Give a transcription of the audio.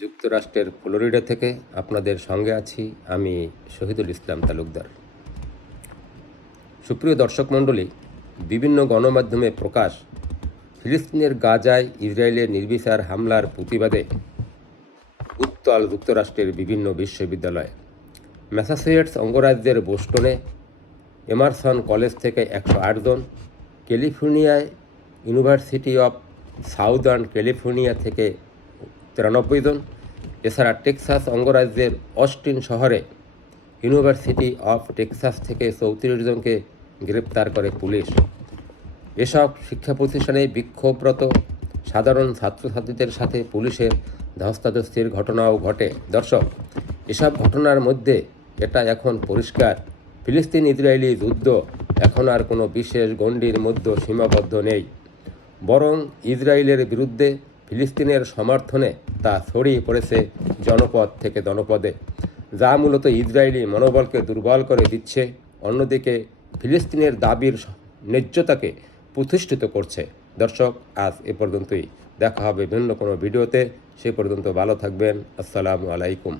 যুক্তরাষ্ট্রের ফ্লোরিডা থেকে আপনাদের সঙ্গে আছি আমি শহীদুল ইসলাম তালুকদার। সুপ্রিয় দর্শক মণ্ডলী, বিভিন্ন গণমাধ্যমে প্রকাশ ফিলিস্তিনের গাজায় ইসরায়েলের নির্বিচার হামলার প্রতিবাদে উত্তাল যুক্তরাষ্ট্রের বিভিন্ন বিশ্ববিদ্যালয়, ম্যাসাচুসেটস অঙ্গরাজ্যের বোস্টনে, এমারসন কলেজ থেকে একশো আট জন, ক্যালিফোর্নিয়ায় ইউনিভার্সিটি অফ সাউদার্ন ক্যালিফোর্নিয়া থেকে তিরানব্বই জন। এছাড়া টেক্সাস অঙ্গরাজ্যের অস্টিন শহরে ইউনিভার্সিটি অফ টেক্সাস থেকে চৌত্রিশ জনকে গ্রেপ্তার করে পুলিশ। এসব শিক্ষা প্রতিষ্ঠানে বিক্ষোভরত সাধারণ ছাত্রছাত্রীদের সাথে পুলিশের ধস্তাধস্তির ঘটনাও ঘটে। দর্শক, এসব ঘটনার মধ্যে এটা এখন পরিষ্কার। ফিলিস্তিন ইসরায়েলি যুদ্ধ এখন আর কোনো বিশেষ গণ্ডির মধ্যে সীমাবদ্ধ নেই। বরং ইসরায়েলের বিরুদ্ধে ফিলিস্তিনের সমর্থনে তা ছড়িয়ে পড়েছে জনপদ থেকে জনপদে যা মূলত ইসরায়েলি মনোবলকে দুর্বল করে দিচ্ছে। অন্যদিকে ফিলিস্তিনের দাবির ন্যায্যতাকে প্রতিষ্ঠিত করছে। দর্শক, আজ এ পর্যন্তই। দেখা হবে ভিন্ন কোনো ভিডিওতে। সে পর্যন্ত ভালো থাকবেন। আসসালামু আলাইকুম।